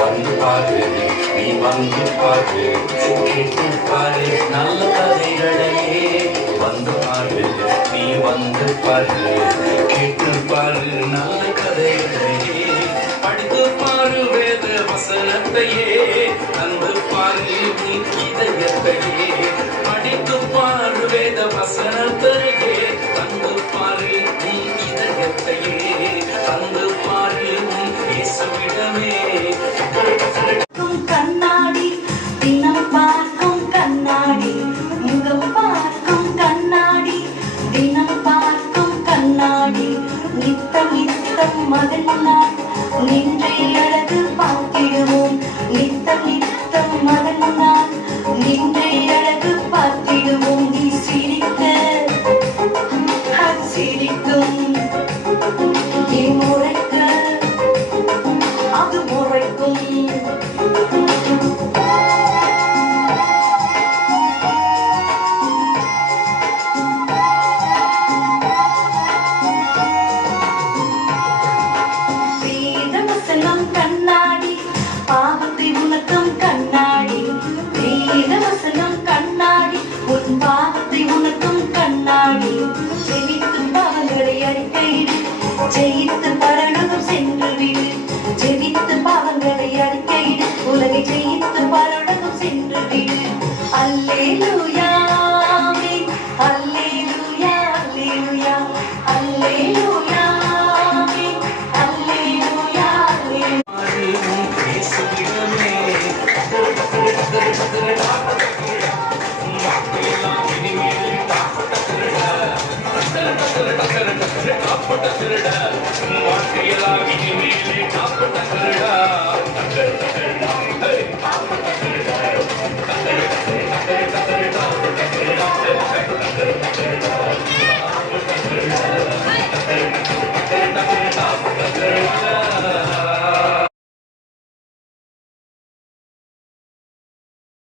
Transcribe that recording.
வந்து பாரு நீ வந்து பாரு கேட்டு பாரு நல்ல கதைகளே வந்து பாரு நீ வந்து பாரு கேட்டு பாரு நல்ல கதைகளே படித்து பாரு வேத வசனத்தையே தந்து பாரு நீ இதயத்தையே படித்து பாரு வேத வசனத்தையே தந்து பாரு நீ இதயத்தையே தந்து பாரு நீ இயேசுவிடமே கண்ணாடி தினம் பார்க்கும் கண்ணாடி முகம் பார்க்கும் கண்ணாடி தினம் பார்க்கும் கண்ணாடி நித்தம் நித்தம் மகனாய் நின்றே அழகு பார்த்திடுவோம் நித்தம் நித்தம் மகனாய்